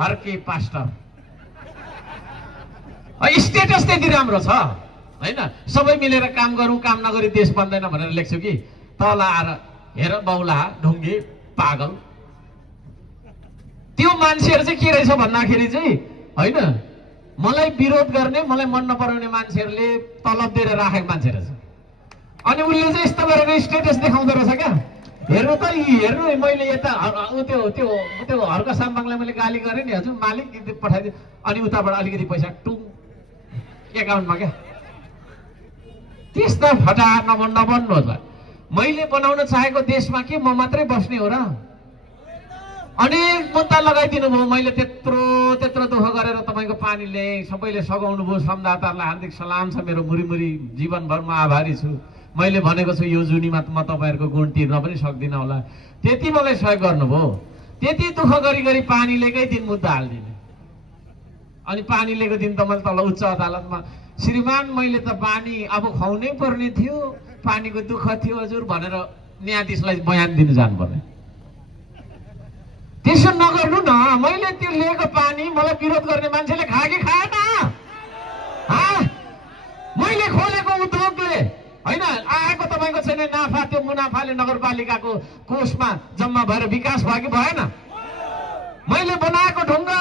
Harke pastor. Status त्यति राम्रो छ हैन, सबै मिलेर काम गरौँ, काम नगरी देश बन्दैन भनेर लेख्छु कि तल आएर हेर बौला ढुङ्गे पागल। त्यो मान्छेहरू चाहिँ के रहेछ भन्दाखेरि चाहिँ हैन, मलाई विरोध गर्ने, मलाई मन नपराउने मान्छेहरूले तलब दिएर राखेको मान्छे रहेछ। अनि उसले चाहिँ यस्तो गरेर स्टेटस देखाउँदो रहेछ क्या, हेर्नु त हेर्नु मैले यता त्यो त्यो त्यो हर्क साम्बाङलाई मैले गाली गरेँ नि हजुर मालिक पठाइदिए, अनि उताबाट अलिकति पैसा टुङ एकाउन्टमा क्या। त्यस्ता फटा नबन्नुहोस् ल। मैले बनाउन चाहेको देशमा के म मात्रै बस्ने हो र? अनेक मुद्दा लगाइदिनु भयो, मैले त्यत्रो त्यत्रो दुःख गरेर तपाईँको पानी ल्याएँ, सबैले सघाउनु भयो, सम्झाताहरूलाई हार्दिक सलाम छ, मेरो मुरी जीवनभर म आभारी छु। मैले भनेको छु यो जुनीमा म तपाईँहरूको गुण तिर्न पनि सक्दिनँ होला, त्यति मलाई सहयोग गर्नुभयो। त्यति दुःख गरी पानी लिएकै दिन मुद्दा हालिदिने, अनि पानी लिएको दिन त मैले तल उच्च अदालतमा श्रीमान मैले त पानी अब खुवाउनै पर्ने थियो, पानीको दुःख थियो हजुर भनेर न्यायाधीशलाई बयान दिनु जानुपर्ने। त्यसो नगर्नु न, मैले त्यो लिएको पानी मलाई विरोध गर्ने मान्छेले खाए कि खाएन? मैले खोलेको उद्योगले हैन आएको तपाईँको छैन नाफा, त्यो मुनाफाले नगरपालिकाको कोषमा जम्मा भएर विकास भयो कि भएन? मैले बनाएको ढुङ्गा